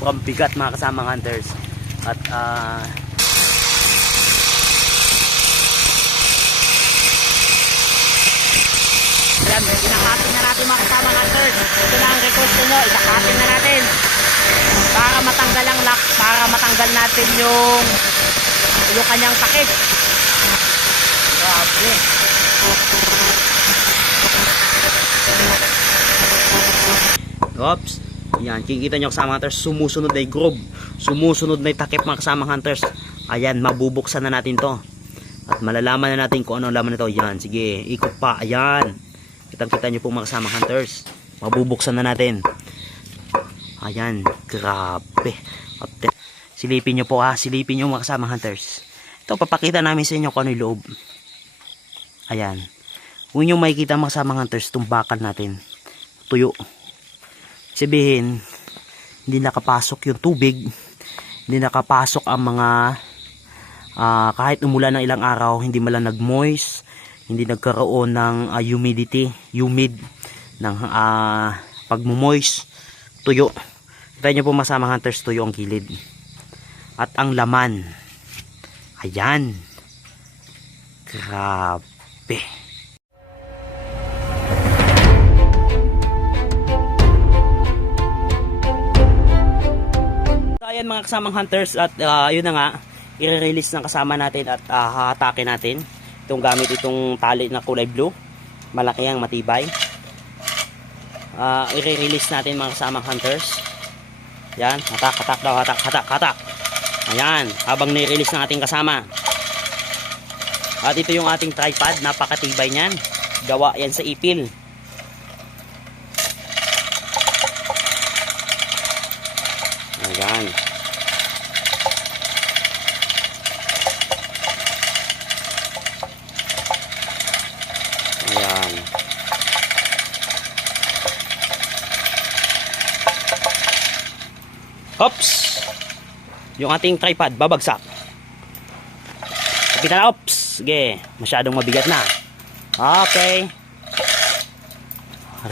sobrang bigat mga kasamang hunters. At ayan, kinakatin na natin mga kasamang hunters. Ito na ang request nyo, ikakatin na natin para matanggal ang lock, para matanggal natin yung kanyang takip. Grabe. Oops. Yan, kikita nyo kasama hunters, sumusunod na yung groove, sumusunod na yung takip mga kasama hunters. Ayan, mabubuksan na natin to. At malalaman na natin kung ano ang laman nito. Yan, sige, ikot pa. Ayan. Kitang-kita nyo po mga kasama hunters. Mabubuksan na natin. Ayan, grabe. Silipin nyo po ha, silipin nyo mga kasama hunters. Ito, papakita namin sa inyo kung ano yung loob. Ayan. Kung nyo makikita mga kasama hunters, itong bakal natin. Tuyo. Sabihin, hindi nakapasok yung tubig, hindi nakapasok ang mga kahit umulan ng ilang araw, hindi malang nag-moist, hindi nagkaroon ng humid ng pagmo-moist, tuyo. Tayo nyo po masama hunters, tuyo ang gilid. At ang laman, ayan, grabe. Ayan mga kasamang hunters, at yun na nga, i-release ng kasama natin at hahatake natin itong gamit itong tali na kulay blue, malaki ang matibay. I-release natin mga kasamang hunters. Yan, hatak daw, hatak. Ayan, habang ni-release ng ating kasama. At ito yung ating tripod, napakatibay niyan, gawa yan sa ipil. Ayan. Ayan. Oops. Yung ating tripod babagsak. Kita na, oops. Sige, masyadong mabigat na. Okay.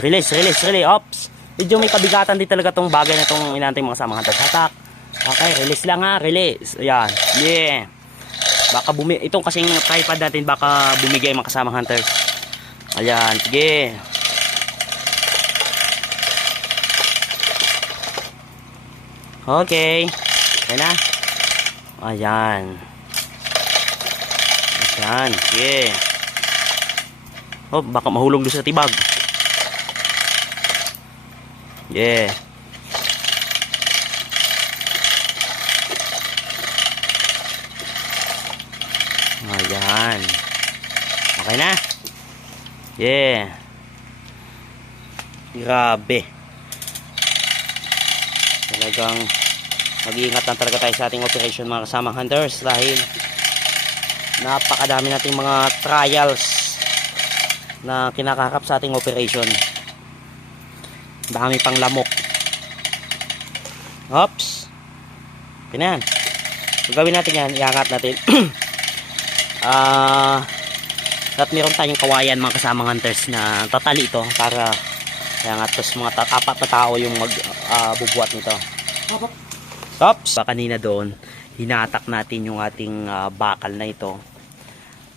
Release. Oops. Medyo may kabigatan din talaga tong bagay na itong inantay mga kasama hunters. Hatak. Okay, release lang ha, release. Ayan, yeah. Baka itong kasing tripod natin baka bumigay mga kasama hunters. Ayan, sige. Okay. Okay na. Ayan. Ayan, sige. Oh, baka mahulog doon sa tibag. Yeah. Ayan. Okay na. Yeah. Grabe. Talagang mag-iingat lang talaga tayo sa ating operation mga kasamang hunters dahil napakadami nating mga trials na kinakarap sa ating operation. Dami pang lamok. Oops. Ganyan. So, gawin natin yan. Iangat natin. At meron tayong kawayan mga kasamang hunters na tatali ito para iangat. Tapos mga apat na tao yung bubuhat nito. Oops. Kanina doon, hinatak natin yung ating bakal na ito.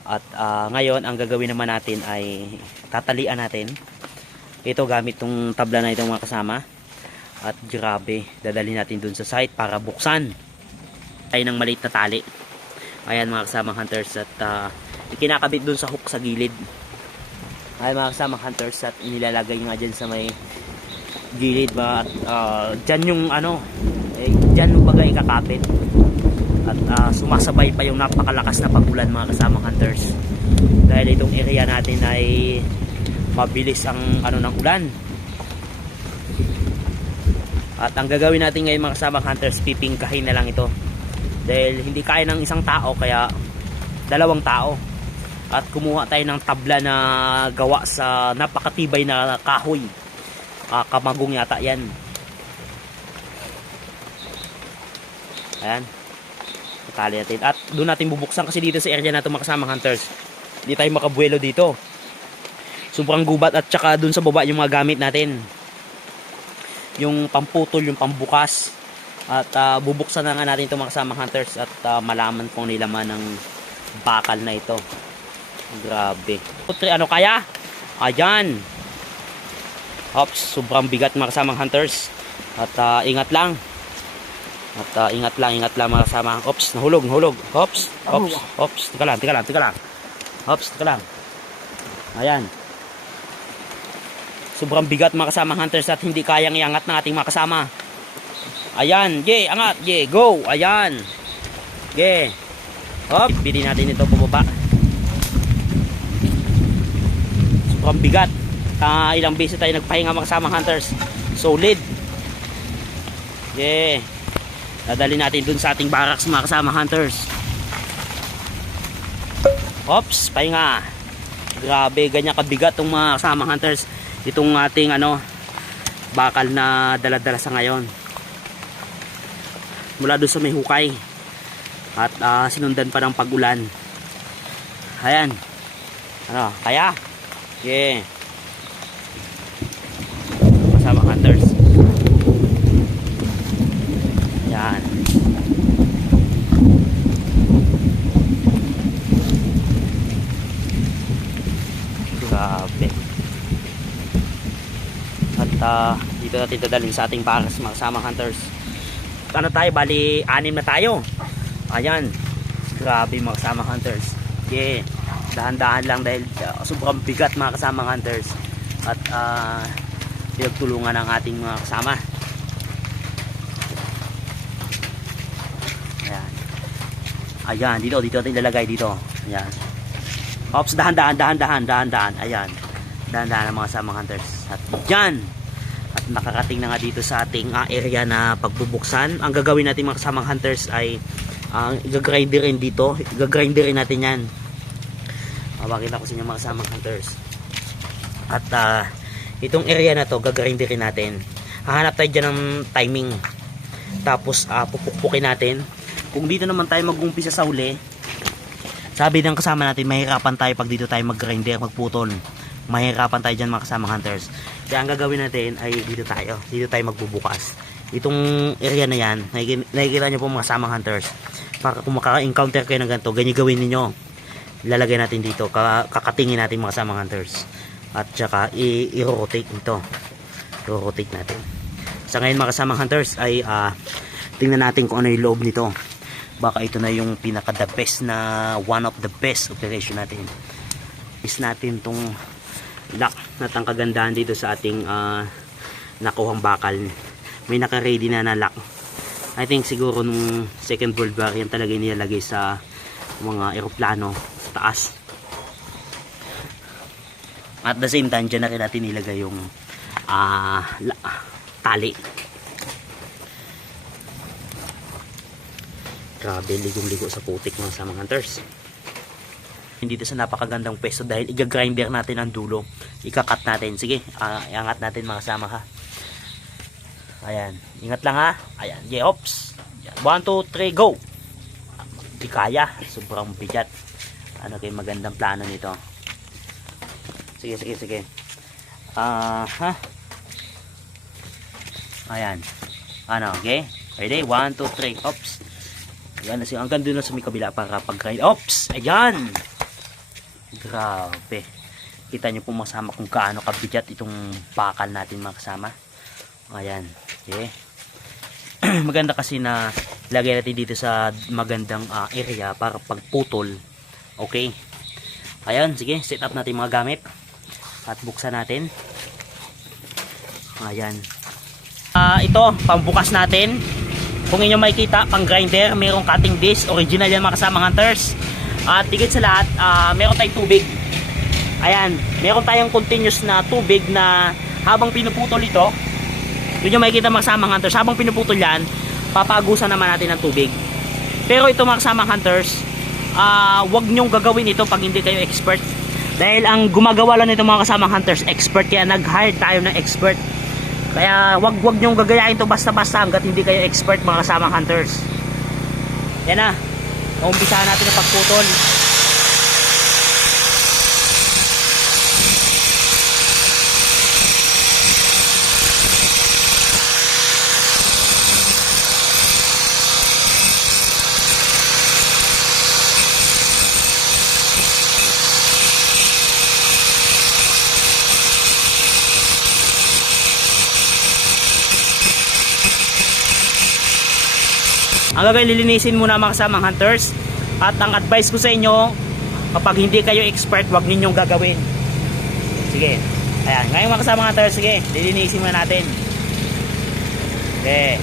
At ngayon, ang gagawin naman natin ay tatalian natin. Ito gamit tong tabla na itong mga kasama. At grabe, dadalhin natin dun sa site para buksan. Ay ng maliit na tali. Ayan mga kasamang hunters, at ikinakabit dun sa hook sa gilid. Ayan mga kasamang hunters, at inilalagay nga dyan sa may gilid. Dyan yung dyan yung bagay ikakapit. At sumasabay pa yung napakalakas na pagulan mga kasamang hunters. Dahil itong area natin ay mabilis ang ng ulan. At ang gagawin natin ngayon mga kasamang hunters, pipingkahin na lang ito. Dahil hindi kaya ng isang tao, kaya dalawang tao. At kumuha tayo ng tabla na gawa sa napakatibay na kahoy. Kamagong yata yan. Ayan. Tali natin. At doon natin bubuksan kasi dito sa area na ito mga kasamang hunters. Hindi tayo makabuelo dito. Sobrang gubat, at saka dun sa baba yung mga gamit natin. Yung pamputol, yung pambukas. At bubuksan na nga natin itong mga kasamang hunters at malaman kung nilaman ng bakal na ito. Grabe. Ano kaya? Ayan. Ops, sobrang bigat mga kasamang hunters. At ingat lang. At ingat lang mga kasama. Ops, nahulog. Ops. Tika lang. Ops, tika lang. Ayan. Sobrang bigat mga kasama hunters at hindi kayang iangat ng ating mga kasama. Ayan, angat, go. Ayan. Hop, bili natin ito pababa. Sobrang bigat. Ilang beses tayo nagpahinga mga kasama hunters. Solid. Dadali natin dun sa ating barracks mga kasama hunters. Ops, pahinga. Grabe, ganyan kabigat tong mga kasama hunters. Itong ating bakal na dala-dala sa ngayon. Mula doon sa may hukay. At sinundan pa ng pag-ulan. Ayan. Kaya? Kasama hunters. Yan. Grabe. At dito natin dadalhin sa ating barracks mga kasama hunters. Tayo? Bali 6 na tayo. Ayan. Grabe mga kasama hunters. Dahan-dahan lang dahil sobrang bigat mga kasama hunters. At pinagtulungan ng ating mga kasama. Ayan, dito natin ilalagay dito. Ayan. Ops, dahan-dahan. Ayan. Dahan-dahan ang mga kasama hunters. At yan. At nakarating na nga dito sa ating area na pagbubuksan. Ang gagawin natin mga kasamang hunters ay igagrinderin dito. Igagrinderin natin yan. Makita ko sa inyo mga kasamang hunters. At itong area na to gagrinderin natin. Hahanap tayo dyan ng timing. Tapos pupukpukin natin. Kung dito naman tayo mag-umpisa sa huli, sabi ng kasama natin, mahirapan tayo pag dito tayo mag-grinder, magputol. Mahirapan tayo dyan mga kasamang hunters. Kaya ang gagawin natin ay dito tayo magbubukas. Itong area na yan, nakikita nyo po mga kasamang hunters, para kung makaka-encounter kayo ng ganito, ganyan gawin ninyo. Ilalagay natin dito, kakatingin natin mga kasamang hunters. At saka i-rotate ito. I-rotate natin. Sa ngayon mga kasamang hunters ay tingnan natin kung ano yung loob nito. Baka ito na yung pinaka the best na one of the best operation natin. Is natin tong lock na kagandahan dito sa ating nakuhang bakal. May naka-ready na lock. I think siguro nung second world war yan talaga nilalagay sa mga eroplano sa taas. At the same time dyan na rin natin nilagay yung tali. Grabe, ligong-ligo sa putik mga kasamang hunters. Dito sa napakagandang pwesto dahil i-grinder natin ang dulo. Ika-cut natin. Sige, iangat natin mga kasama ha. Ayan, ingat lang ha. Ayan, ops. 1, 2, 3, go. Di kaya, sobrang bigat. Ano kayo magandang plano nito. Sige. Ayan. Okay? Ready? 1, 2, 3, ops. Ayan, hanggang doon na sa may kabila para pag-grind. Ops! Ayan! Grabe. Kita nyo po masama kung gaano kabigat itong bakal natin mga kasama. Ayan. Okay. Maganda kasi na lagay natin dito sa magandang area para pagputol. Okay. Ayan, sige. Set up natin mga gamit. At buksan natin. Ayan. Ito, pambukas natin. Kung inyo makikita, pang grinder, mayroong cutting disc, original yan mga kasamang hunters. At tigit sa lahat, meron tayong tubig. Ayan, meron tayong continuous na tubig na habang pinuputol ito, yun yung makikita mga kasamang hunters, habang pinuputol yan, papagusan naman natin ng tubig. Pero ito mga kasamang hunters, wag nyong gagawin ito pag hindi kayo expert. Dahil ang gumagawa lang nito mga kasamang hunters, expert, kaya nag-hire tayo ng expert. Kaya wag nyong gagayain to basta-basta hanggat hindi kayo expert mga kasamang hunters. Yan na. Umpisahan natin ang pagputol. Ang gagawin, lilinisin muna mga kasamang hunters. At ang advice ko sa inyo, kapag hindi kayo expert, wag ninyong gagawin. Sige. Ayan, ngayon mga kasamang hunters, sige, lilinisin muna natin. Okay.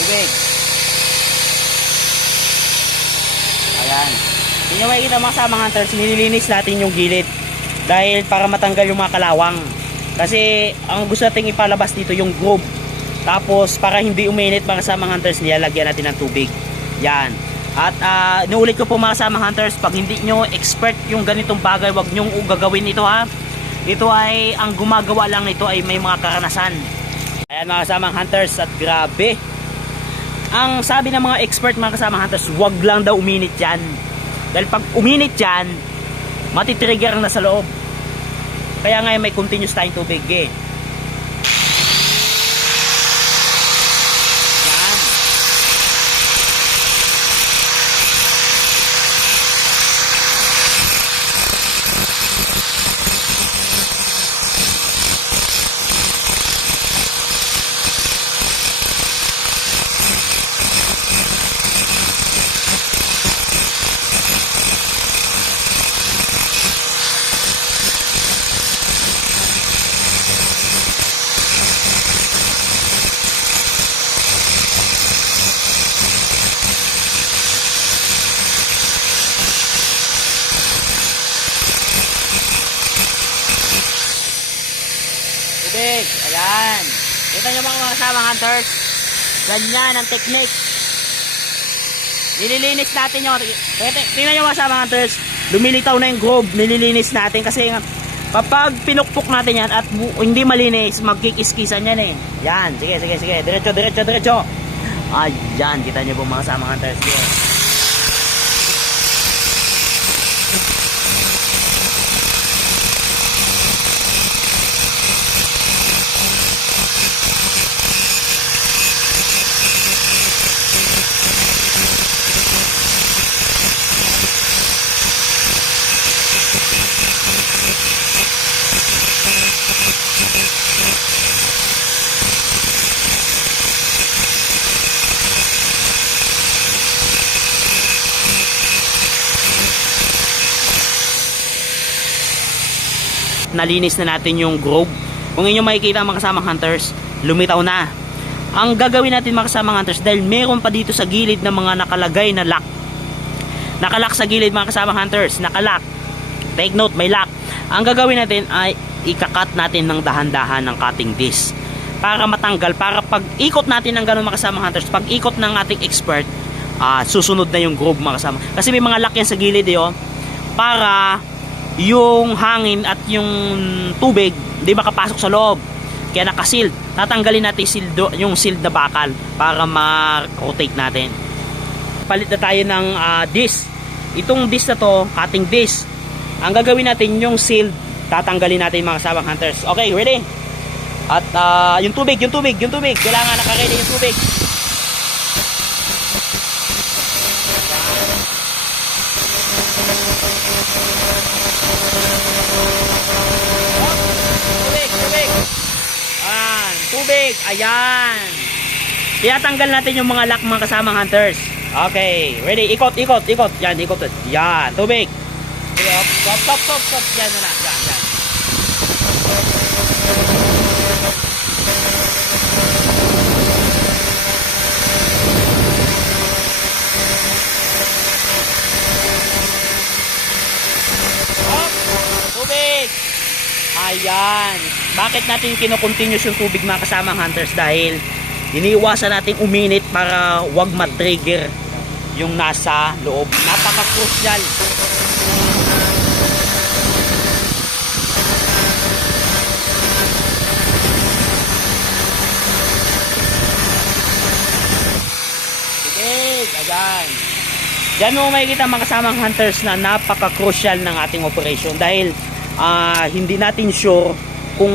Tubig. Ayan. Hindi nyo makikita mga kasamang hunters, nililinis natin yung gilid. Dahil para matanggal yung mga kalawang. Kasi ang gusto natin ipalabas dito yung groove. Tapos para hindi uminit mga kasamang hunters, nilalagyan natin ng tubig. Yan. At inuulit ko po mga kasamang hunters, pag hindi nyo expert yung ganitong bagay, wag nyo gagawin ito ha. Ito ay, ang gumagawa lang nito ay may mga karanasan. Ayan mga kasamang hunters, at grabe. Ang sabi ng mga expert mga kasamang hunters, wag lang daw uminit yan. Dahil pag uminit yan, matitrigger na sa loob. Kaya ngayon may continuous tayong tubig eh. Yan. Tubig. Ayan. Kita nyo mga kasamang hunters. Ganyan ang technique. Nililinis natin yung... Tingnan nyo mga kasamang hunters. Lumilitaw na yung groove. Nililinis natin kasi kapag pinukpok natin yan at hindi malinis, magkikiskisan yan eh. Yan. Sige, sige, sige. Diretso, diretso, diretso. Ayan. Kita nyo po mga kasamang hunters. Sige. Nalinis na natin yung groove. Kung inyo makikita mga kasamang hunters, lumitaw na. Ang gagawin natin mga kasamang hunters, dahil meron pa dito sa gilid ng mga nakalagay na lock. Nakalock sa gilid mga kasamang hunters, nakalock. Take note, may lock. Ang gagawin natin ay ikakat natin ng dahan-dahan ng cutting disc para matanggal, para pag ikot natin ng ganun mga kasamang hunters, pag ikot ng ating expert, susunod na yung groove mga kasama. Kasi may mga lock yan sa gilid para yung hangin at yung tubig hindi makapasok sa loob, kaya nakasealed. Tatanggalin natin yung sealed na bakal para ma-rotate natin. Palit na tayo ng disc. Itong disc na to, cutting disc. Ang gagawin natin yung sealed, tatanggalin natin mga kasabang hunters. Okay, ready? At yung tubig, kailangan naka-ready yung tubig. Tubig. Tubig. Ayan. Tinatanggal natin yung mga lock mga kasamang hunters. Okay, ready? Ikot, ikot, ikot. Yan, ikot. Yan, tubig. Stop, stop, stop, stop. Yan na. Yan. Stop. Tubig. Ayan. Bakit natin kino-continuous yung tubig mga kasamang hunters? Dahil iniiwasan natin uminit para wag ma-trigger yung nasa loob. Napaka-crucial. Ayan. Diyan mo makikita mga kasamang hunters na napaka-crucial ng ating operation dahil hindi natin sure kung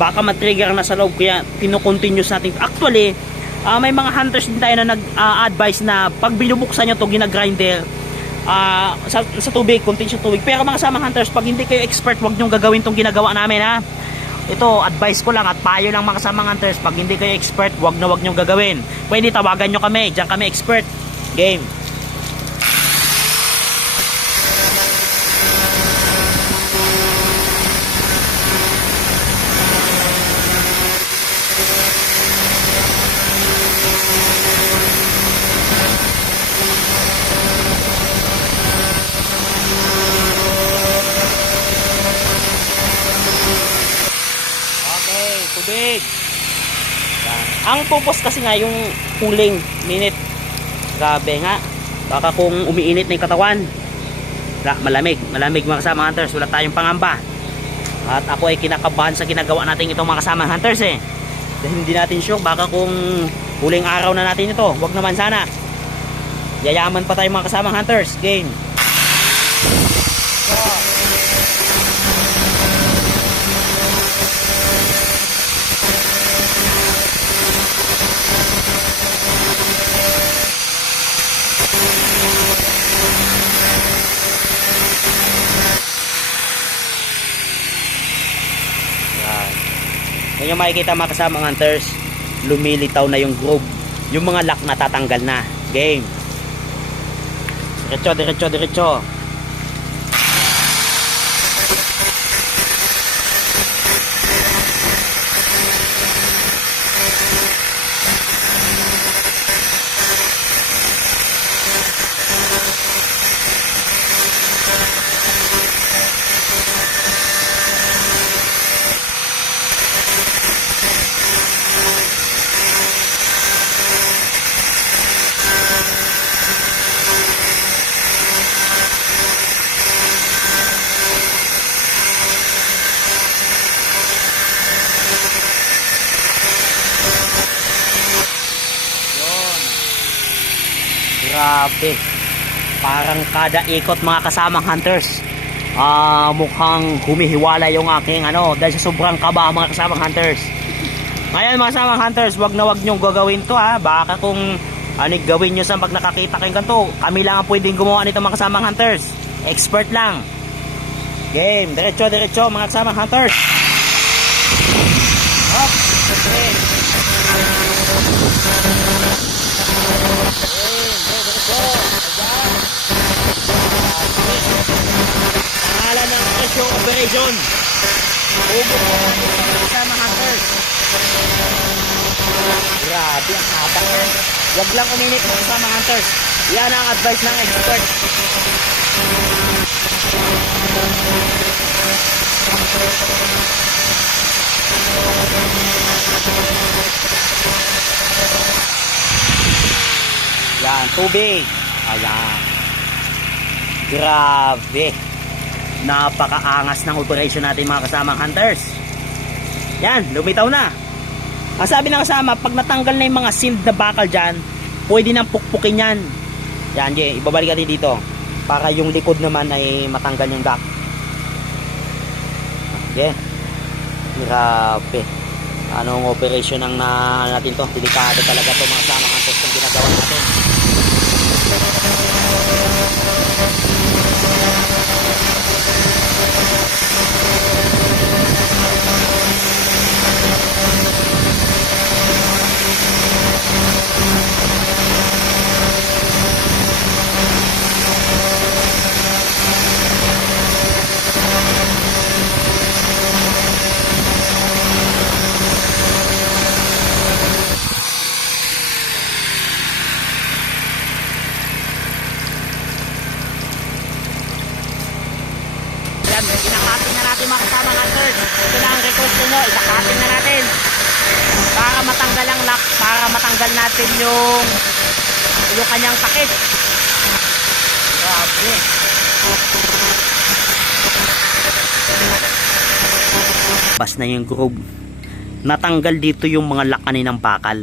baka matrigger na sa loob kaya pino-continuous natin. Actually, may mga hunters din tayo na nag-advise na pag binubuksan nyo ito, ginagrinder sa tubig, continuous tubig. Pero mga kasamang hunters, pag hindi kayo expert, wag nyo gagawin itong ginagawa namin ha. Ito, advice ko lang at payo lang mga kasamang hunters. Pag hindi kayo expert, wag nyo gagawin. Pwede tawagan nyo kami, diyan kami expert. Game. Tubig. Ang purpose kasi nga yung cooling minute. Grabe nga. Baka kung umiinit na yung katawan, malamig mga kasama hunters, wala tayong pangamba. At ako ay kinakabahan sa ginagawa natin itong mga kasama hunters dahil hindi natin sure baka kung huling araw na natin ito, wag naman sana. Yayaman pa tayo mga kasama hunters. Game. Yung makikita mga kasamang hunters, lumilitaw na yung groove, yung mga lock natatanggal na. Game. Diretso. Grabe. Parang kada ikot mga kasamang hunters, mukhang humihiwala yung aking dahil sa sobrang kaba mga kasamang hunters. Ngayon mga kasamang hunters, wag nyong gagawin to ha. Baka kung gawin nyo sa pag nakakita kayong ganito, kami lang ang pwedeng gumawa nito mga kasamang hunters. Expert lang. Game. Diretso mga kasamang hunters. Up. Okay. Pangalan ng presyo operation. Ubok ko na ito mga kasama hunters. Grabe ang haba na. Huwag lang uminit mga kasama hunters. Yan ang advice ng expert. Yan, tubig. Ayan. Grabe. Napakaangas ng operation natin mga kasamang hunters. Yan, lumitaw na. Ang sabi ng kasama, pag natanggal na yung mga sealed na bakal dyan, pwede nang pukpukin yan. Yan, ibabalik natin dito. Para yung likod naman ay matanggal yung gap. Okay. Grabe. Anong operation ang natin to? Delikado talaga to mga kasamang hunters kung ginagawa natin. isakatin na natin para matanggal ang lock, para matanggal natin yung kanyang takip. Grabe. Bas na yung groove. Natanggal dito yung mga lock kaninang bakal.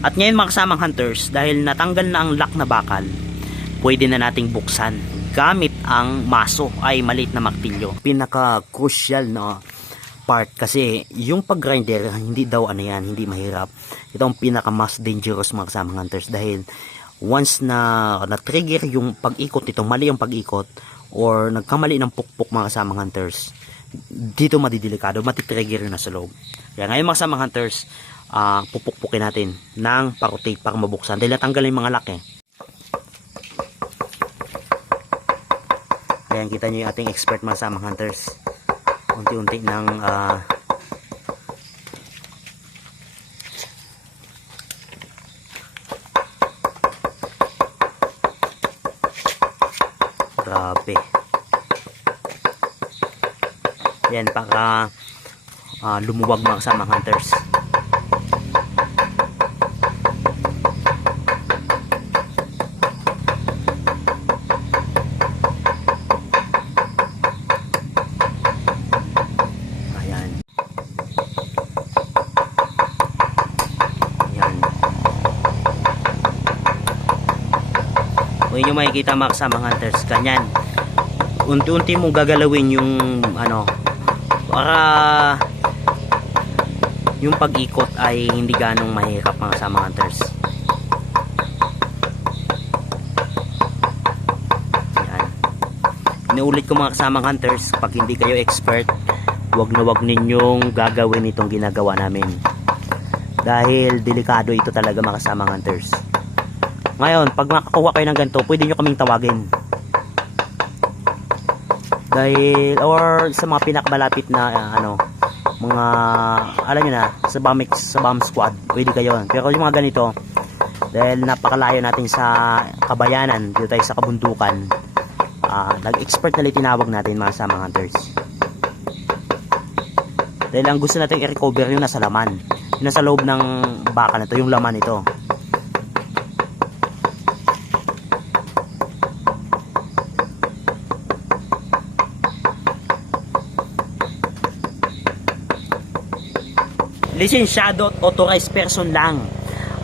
At ngayon mga kasamang hunters, dahil natanggal na ang lock na bakal, pwede na nating buksan gamit ang maso, ay maliit na martilyo. Pinaka crucial na part kasi yung pag-grinder, hindi daw ano yan, hindi mahirap. Ito ang pinaka mas dangerous mga kasamang hunters, dahil once na trigger yung pag-ikot nito, mali yung pag-ikot or nagkamali ng pukpok mga kasamang hunters, dito madidelikado, matitrigger na sa loob. Kaya ngayon mga kasamang hunters, pupukpukin natin ng parotape para mabuksan dahil natanggal yung mga lock eh. Ayan, kita nyo yung ating expert mga kasamang hunters, unti-unti ng grabe. Yan, para lumuwag mga kasamang hunters. Ayan. Ayan. Kung inyo makikita mga kasamang hunters, kanyan. Unti-unti mong gagalawin yung para yung pag-ikot ay hindi ganong mahirap mga kasamang hunters. Yan. Inuulit ko mga kasamang hunters, pag hindi kayo expert, wag na wag ninyong gagawin itong ginagawa namin. Dahil delikado ito talaga mga kasamang hunters. Ngayon, pag makakuha kayo ng ganito, pwede nyo kaming tawagin. Dahil or sa mga pinakamalapit na mga alam niyo na sa bomb squad, pwede kayo. Pero yung mga ganito, dahil napakalayo natin sa kabayanan, dito tayo sa kabundukan, nag-expert na tinawag natin mga kasamang hunters. Dahil ang gusto natin i-recover yung nasa laman, yung nasa loob ng baka na to, yung laman ito. Lisensyado at authorized person lang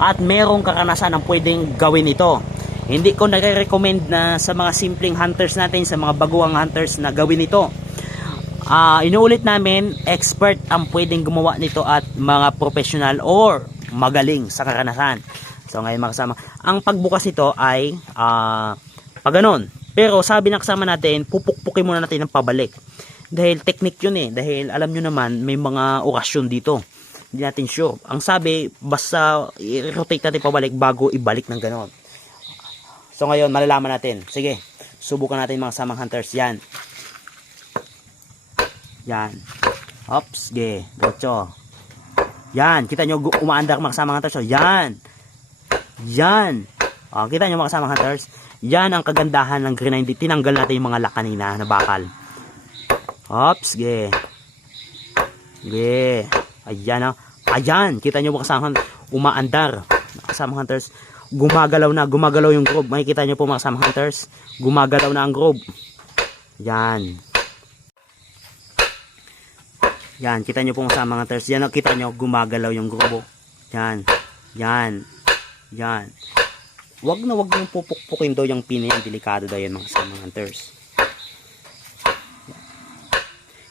at merong karanasan ang pwedeng gawin ito. Hindi ko nare-recommend na sa mga simpleng hunters natin, sa mga baguang hunters na gawin ito. Inuulit namin, expert ang pwedeng gumawa nito at mga professional or magaling sa karanasan. So ngayon mga kasama, ang pagbukas nito ay pag ganon. Pero sabi ng kasama natin, pupukpukin muna natin ng pabalik. Dahil technique yun eh. Dahil alam nyo naman, may mga orasyon dito. Hindi natin sure. Ang sabi, basta i-rotate natin pabalik bago ibalik ng ganon. So ngayon, malalaman natin. Sige, subukan natin mga kasamang hunters. Yan. Yan. Ops, ge. Diretso. Yan. Kita nyo, umaandar mga kasamang hunters. So, yan. Yan. Kita nyo mga kasamang hunters. Yan ang kagandahan ng Green 90. Tinanggal natin yung mga lock kanina na bakal. Ops, ge. Ge. Ayan. Ayan. Kita nyo mga kasamang hunters. Umaandar. Kasamang hunters. Gumagalaw na. Gumagalaw yung groove. Makikita nyo po mga kasamang hunters. Gumagalaw na ang groove. Yan. Yan. Kita nyo po mga kasamang hunters. Yan. Kita nyo. Gumagalaw yung groove. Yan. Yan. Yan. Wag na wag yung pupukpukin daw yung pin yan. Delikado daw yan mga kasamang hunters.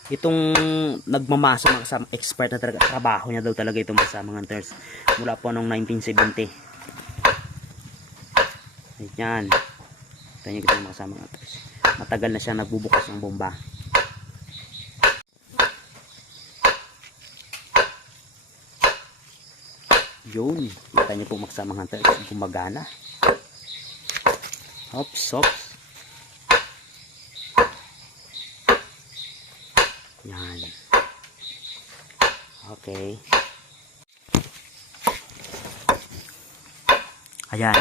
Itong nagmamaso mga kasamang expert na talaga. Trabaho niya daw talaga itong mga kasamang hunters. Mula po noong 1970. Yan. Ito nyo kita mga kasamang hunters. Matagal na siya nagbubukas ng bomba. Yun. Kita nyo po mga kasamang hunters. Gumagana. Hops, hops. Yan. Okay. Ayan.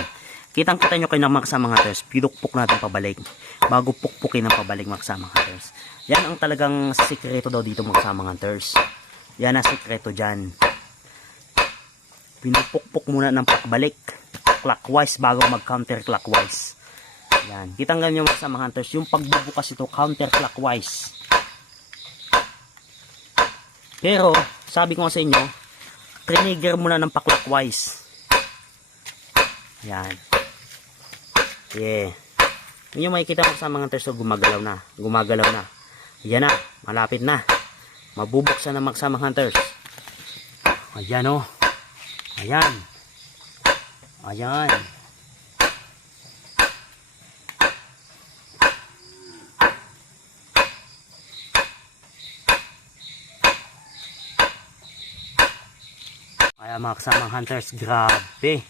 Kitang-kita nyo kayo ng mga kasamang hunters. Pinukpok natin pabalik. Bago pukpukin ng pabalik mga kasamang hunters. Yan ang talagang sikreto daw dito mga kasamang hunters. Yan ang sekreto dyan. Pinupukpok muna ng pakbalik clockwise bago mag counterclockwise. Yan. Kitang ganyan mga kasama hunters. Yung pagbubukas ito counterclockwise. Pero sabi ko nga sa inyo, trigger muna ng pa-clockwise. Yan. Yeah. Yung makikita mo sa mga hunters, so gumagalaw na. Gumagalaw na. Yan na. Malapit na. Mabubuksan na magsamang hunters. Ayan o. Ayan. Ayan. Kaya mga kasamang hunters, grabe.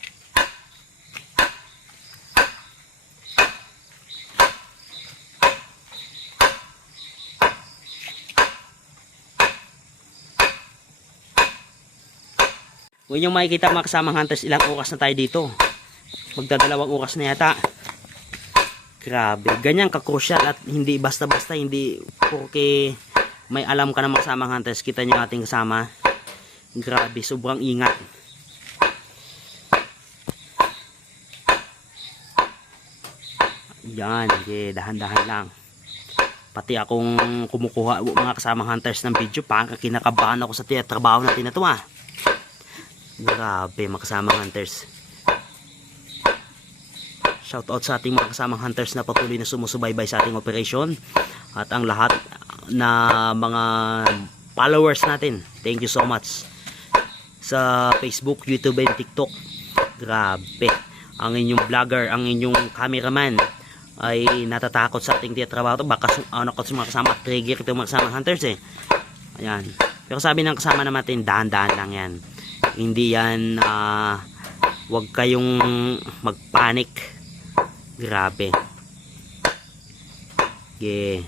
Kung yung makikita mga kasamang hunters, ilang oras na tayo dito. Magdadalawang oras na yata. Grabe, ganyan ka-crucial at hindi basta-basta, hindi porque may alam ka na mga kasamang hunters. Kita nyo ating kasama. Grabe, sobrang ingat. Yan, okay, dahan-dahan lang. Pati akong kumukuha mga kasamang hunters ng video, parang kinakabahan ako sa trabaho natin na ito ah. Grabe mga kasamang hunters. Shout out sa ating mga kasamang hunters na patuloy na sumusubaybay sa ating operation. At ang lahat na mga followers natin, thank you so much. Sa Facebook, YouTube and TikTok. Grabe. Ang inyong vlogger, ang inyong cameraman ay natatakot sa ating trabaho. Baka mga kasama trigger ito mga kasamang hunters eh. Ayan. Pero sabi ng kasama natin, dahan-dahan lang yan. Hindi yan wag kayong magpanik. Grabe. Okay.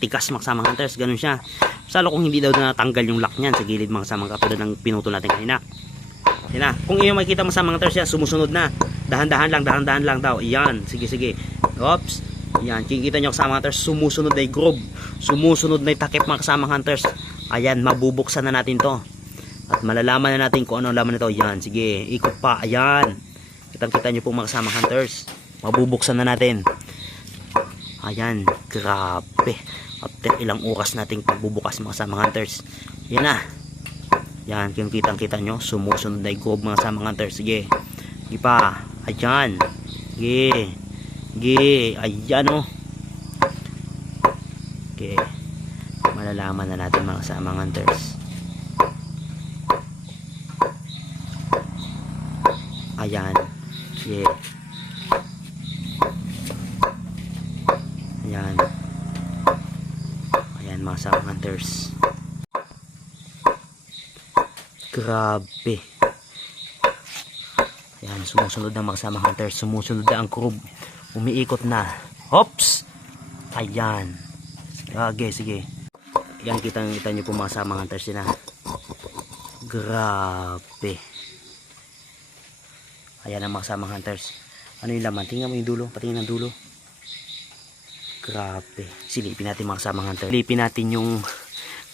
Tikas mga kasamang hunters, ganun siya. Salo kung hindi daw natanggal yung lock niyan sa gilid mga kasamang katulad ng pinutol natin kanina. Yan na. Kung iyo makikita mga kasamang hunters yan, sumusunod na. Dahan-dahan lang daw. Iyan, sige. Oops. Yan, kikita nyo kasamang hunters, sumusunod na yung groove. Sumusunod na yung takip mga kasamang hunters. Ayan, mabubuksan na natin to. At malalaman na natin kung ano laman nito. Yan, sige, ikot pa. Ayan. Kitang-kita nyo po mga kasamang hunters. Mabubuksan na natin. Ayan, grabe. After ilang oras nating pagbubukas mga kasamang hunters. Yan na. Yan, kung kitang-kita nyo, sumusunod na yung groove mga kasamang hunters. Sige. Sige pa. Ayan. Sige. Sige. Ayan o. Okay. Malalaman na natin mga kasamang hunters. Ayan. Yeah. Ayan. Ayan mga kasamang hunters. Grabe. Ayan, sumusunod na mga kasamang hunters. Sumusunod na ang crew. Umiikot na. Hops! Ayan. Sige. Yan, kita nyo po mga kasamang hunters na. Grabe. Ayan ang mga kasamang hunters. Ano yung laman? Tingnan mo yung dulo. Patingin ang dulo. Grabe. Silipin natin mga kasamang hunters. Silipin natin yung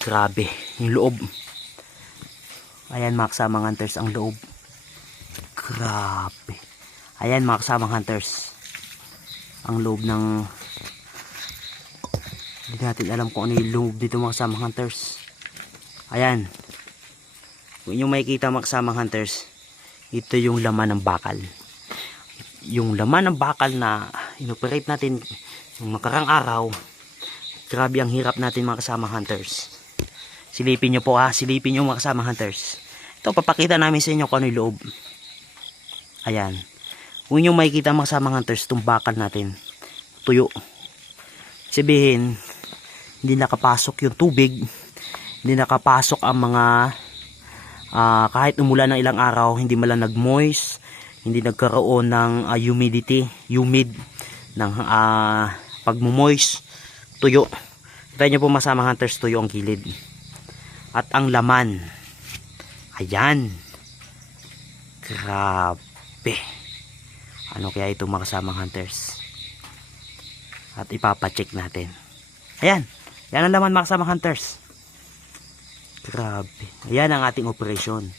grabe. Yung loob. Ayan mga kasamang hunters. Ang loob. Grabe. Ayan mga kasamang hunters. Ang loob ng... Hindi natin alam kung ano yung loob dito mga kasamang hunters. Ayan. Kung yung makikita mga kasamang hunters, ito yung laman ng bakal. Yung laman ng bakal na inoperate natin yung makarang araw. Grabe ang hirap natin mga kasamang hunters. Silipin nyo po silipin nyo mga kasamang hunters. Ito papakita namin sa inyo kung ano yung loob. Ayan. Kung yung makikita mga kasamang hunters, itong bakal natin, tuyo. Sabihin, hindi nakapasok yung tubig, hindi nakapasok ang mga kahit umulan ng ilang araw, hindi malang nag-moist, hindi nagkaroon ng humid ng pag-moist, tuyo. Try nyo po mga kasamang hunters, tuyo ang gilid. At ang laman, ayan. Grabe. Ano kaya ito mga kasamang hunters? At ipapacheck natin. Ayan. Yan ang laman mga kasamang hunters. Grabe. Ayan ang ating operation.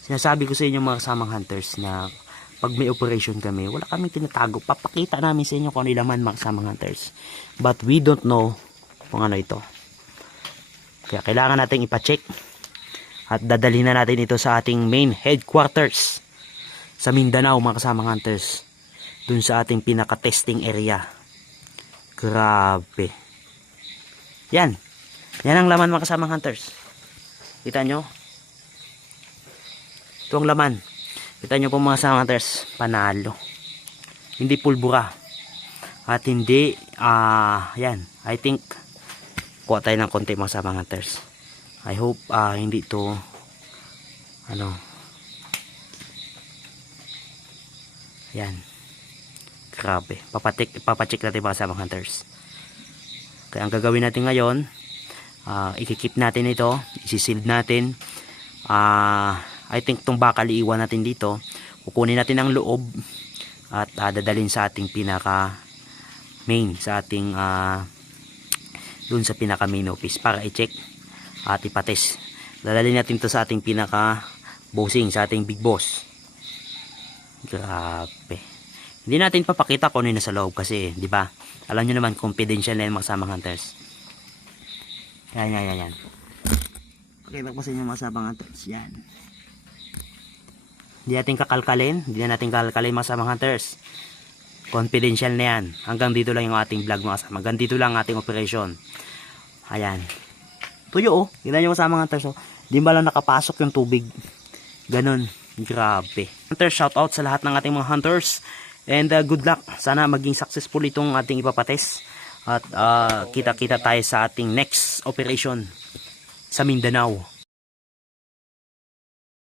Sinasabi ko sa inyo mga kasamang hunters na pag may operation kami, wala kaming tinatago. Papakita namin sa inyo kung ano yung laman mga kasamang hunters. But we don't know kung ano ito. Kaya kailangan natin ipacheck. At dadalhin na natin ito sa ating main headquarters sa Mindanao mga kasamang hunters. Dun sa ating pinaka-testing area. Grabe. Yan. Yan ang laman mga kasamang hunters. Kita nyo? Ito ang laman. Kita nyo po mga kasamang hunters. Panalo. Hindi pulbura. At hindi, yan. I think, kuha tayo ng konti mga kasamang hunters. I hope, hindi ito, yan. Grabe. Papacheck natin mga kasamang hunters. Kaya ang gagawin natin ngayon, ikikip natin ito, isisealed natin. I think itong bakal iiwan natin dito, kukunin natin ang loob at dadalhin sa ating pinaka main, sa ating dun sa pinaka main office para i-check at ipatest. Dadalhin natin to sa ating pinaka bossing, sa ating big boss. Grabe. Hindi natin papakita kung ano yung nasa loob kasi, di ba? Alam nyo naman, confidential na yung mga kasamang hunters. Yan. Pakita ko sa inyo mga kasamang hunters. Yan. Hindi natin kakalkalin. Hindi na natin kakalkalin mga kasamang hunters. Confidential na yan. Hanggang dito lang yung ating vlog mga kasamang. Hanggang dito lang ang ating operation. Ayan. Tuyo oh. Tignan nyo mga kasamang hunters oh. Di ba lang nakapasok yung tubig. Ganon. Grabe. Hunters, shout out sa lahat ng ating mga hunters. And good luck. Sana maging successful itong ating ipapates. At kita-kita tayo sa ating next operation sa Mindanao.